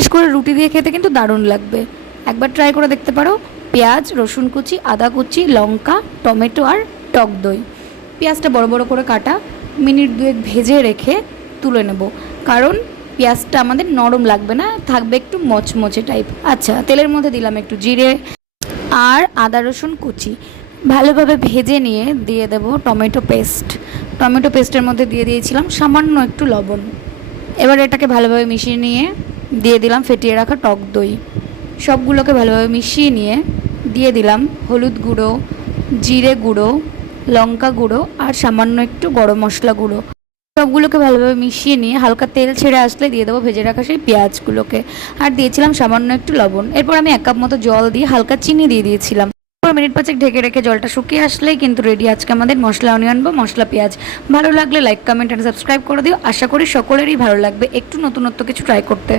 বিশেষ করে রুটি দিয়ে খেতে কিন্তু দারুণ লাগবে। একবার ট্রাই করে দেখতে পারো। পেঁয়াজ, রসুন কুচি, আদা কুচি, লঙ্কা, টমেটো আর টক দই। পেঁয়াজটা বড় বড় করে কাটা, মিনিট দুয়েক ভেজে রেখে তুলে নেব, কারণ পেঁয়াজটা আমাদের নরম লাগবে না, থাকবে একটু মচমচে টাইপ। আচ্ছা, তেলের মধ্যে দিলাম একটু জিরে আর আদা রসুন কুচি, ভালোভাবে ভেজে নিয়ে দিয়ে দেব টমেটো পেস্ট। টমেটো পেস্টের মধ্যে দিয়ে দিয়েছিলাম সামান্য একটু লবণ। এবার এটাকে ভালোভাবে মিশিয়ে নিয়ে দিয়ে দিলাম ফেটিয়ে রাখা টক দই। সবগুলোকে ভালোভাবে মিশিয়ে নিয়ে দিয়ে দিলাম হলুদ গুঁড়ো, জিরে গুঁড়ো, লঙ্কা গুঁড়ো আর সামান্য একটু গরম মশলা গুঁড়ো। সবগুলোকে ভালোভাবে মিশিয়ে নিয়ে হালকা তেল ছেড়ে আসলে দিয়ে দেবো ভেজে রাখা সেই পেঁয়াজগুলোকে, আর দিয়েছিলাম সামান্য একটু লবণ। এরপর আমি 1 কাপ মতো জল দিয়ে হালকা চিনি দিয়ে দিয়েছিলাম। মিনিট 5 ঢেকে রেখে জলটা শুকিয়ে আসলেই কিন্তু রেডি আজকে আমাদের মশলা অনিয়ন বা মশলা পেঁয়াজ। ভালো লাগলে লাইক, কমেন্ট অ্যান্ড সাবস্ক্রাইব করে দিও। আশা করি সকলেরই ভালো লাগবে একটু নতুনত্ব কিছু ট্রাই করতে।